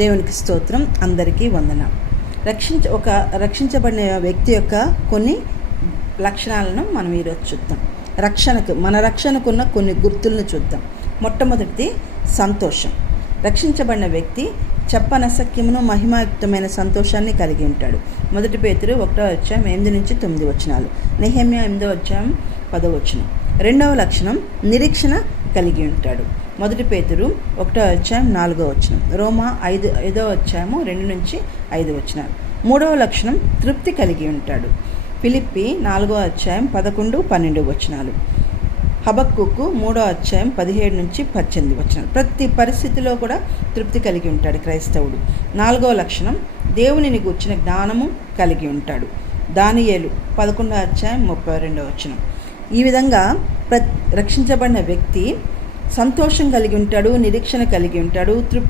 దేవునికి స్తోత్రం. అందరికీ వందనం. రక్షించబడిన వ్యక్తి యొక్క కొన్ని లక్షణాలను మనం ఈరోజు చూద్దాం. మన రక్షణకున్న కొన్ని గుర్తులను చూద్దాం. మొట్టమొదటిది సంతోషం. రక్షించబడిన వ్యక్తి చెప్పనసక్యమును మహిమాయుక్తమైన సంతోషాన్ని కలిగి ఉంటాడు. 1 పేతురు 1:8-9 నెహెమ్యా 8:10. రెండవ లక్షణం నిరీక్షణ కలిగి ఉంటాడు. 1 పేతురు 1:4. రోమా 5:2-5. మూడవ లక్షణం తృప్తి కలిగి ఉంటాడు. ఫిలిప్పి 4:11-12. హబక్కూకు 3:17-18. ప్రతి పరిస్థితిలో కూడా తృప్తి కలిగి ఉంటాడు క్రైస్తవుడు. 4వ లక్షణం దేవునిని గూర్చిన జ్ఞానము కలిగి ఉంటాడు. దానియేలు 11:32. ఈ విధంగా రక్షించబడిన వ్యక్తి సంతోషం కలిగి ఉంటాడు, నిరీక్షణ కలిగి ఉంటాడు, తృప్తి